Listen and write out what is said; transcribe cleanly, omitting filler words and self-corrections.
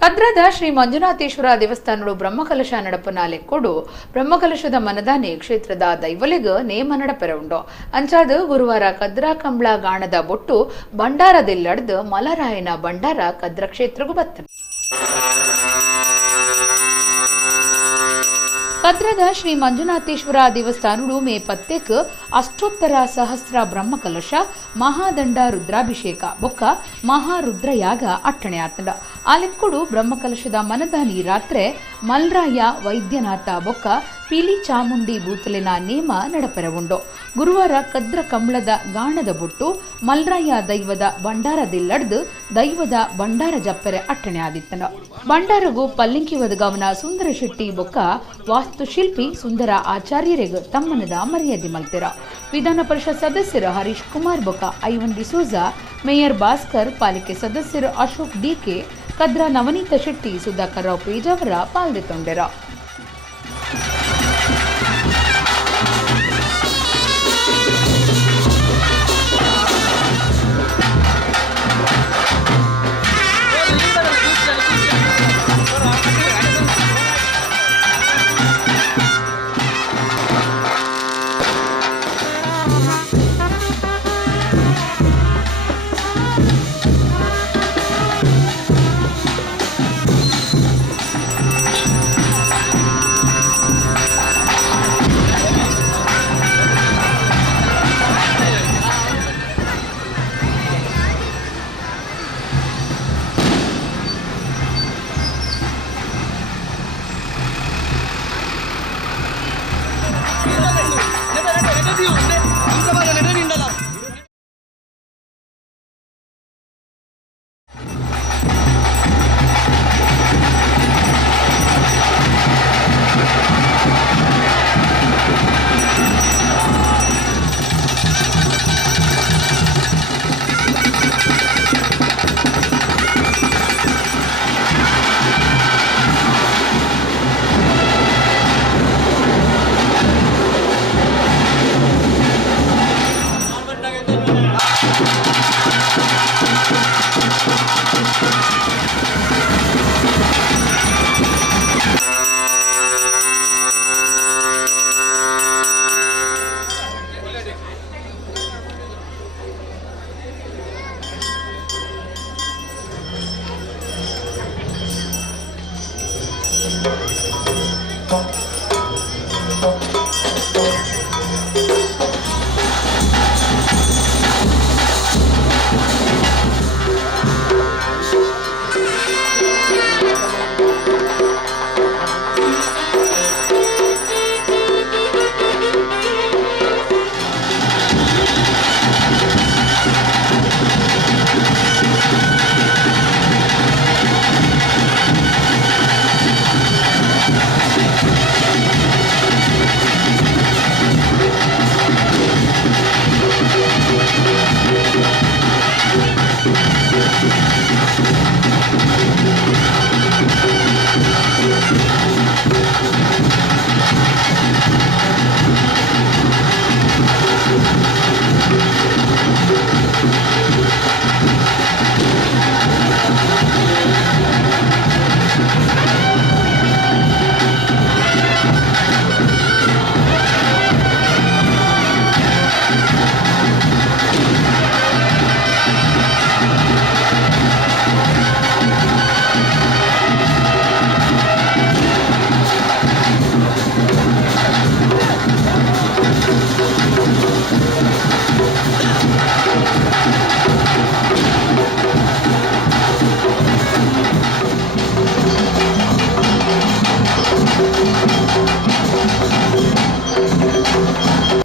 ಕದ್ರದ ಶ್ರೀ ಮಂಜುನಾಥೇಶ್ವರ ದೇವಸ್ಥಾನಡು ಬ್ರಹ್ಮಕಲಶ ನಡಪನ ಲೆಕ್ಕೊಡು ಬ್ರಹ್ಮಕಲಶದ ಮನದಾನೆ ಕ್ಷೇತ್ರದ ದೈವಲೆಗ್ ನೇಮ ನಡಪೆರ ಉಂಡು ಅಂಚಾದ ಗುರುವಾರ ಕದ್ರ ಕಂಬಳ ಗಾಣದ ಬೊಟ್ಟು ಭಂಡಾರದೆಲ್ಲಡ್ದು ಮಲರಾಯನ ಭಂಡಾರ ಕದ್ರ ಕ್ಷೇತ್ರಗೂ ಬತ್ತನು. ಕದ್ರದ ಶ್ರೀ ಮಂಜುನಾಥೇಶ್ವರ ದೇವಸ್ಥಾನಡು ಮೇ 10 ಅಷ್ಟೋತ್ತರ ಸಹಸ್ರ ಬ್ರಹ್ಮಕಲಶ ಮಹಾದಂಡ ರುದ್ರಾಭಿಷೇಕ ಬೊಕ್ಕ ಮಹಾರುದ್ರಯಾಗ ಅಟ್ಟಣೆ ಆತಂಡ ಆಲೆಕ್ಕೊಡು ಬ್ರಹ್ಮಕಲಶದ ಮನದಾನಿ ರಾತ್ರೆ ಮಲ್ರಾಯ ವೈದ್ಯನಾಥ ಬೊಕ್ಕ ಪಿಲಿ ಚಾಮುಂಡಿ ಬೂತಲಿನ ನೇಮ ನಡಪೆರ ಉಂಡು. ಗುರುವಾರ ಕದ್ರ ಕಂಬಳದ ಗಾಣದ ಬೊಟ್ಟು ಮಲ್ರಾಯ ದೈವದ ಭಂಡಾರದಿಲ್ಲಡ್ದು ದೈವದ ಭಂಡಾರ ಜಪ್ಪರೆ ಅಟ್ಟಣೆ ಆದಿತ್ತನ. ಭಂಡಾರಗೂ ಪಲ್ಲಿಂಕಿ ಒದಗವನ ಸುಂದರ ಶೆಟ್ಟಿ ಬೊಕ್ಕ ವಾಸ್ತುಶಿಲ್ಪಿ ಸುಂದರ ಆಚಾರ್ಯರಿಗೆ ತಮ್ಮನದ ಮರ್ಯಾದೆ ಮಲ್ತಿರ. ವಿಧಾನ ಪರಿಷತ್ ಸದಸ್ಯರು ಹರೀಶ್ ಕುಮಾರ್ ಬೊಕ್ಕ ಐವನ್ ಡಿಸೋಜಾ, ಮೇಯರ್ ಭಾಸ್ಕರ್, ಪಾಲಿಕೆ ಸದಸ್ಯರು ಅಶೋಕ್ ಡಿಕೆ, ಕದ್ರ ನವನೀತ ಶೆಟ್ಟಿ, ಸುಧಾಕರ್ ರಾವ್ ಪೇಜಾವರ ಪಾಲ್ಗೊಂಡಿರ.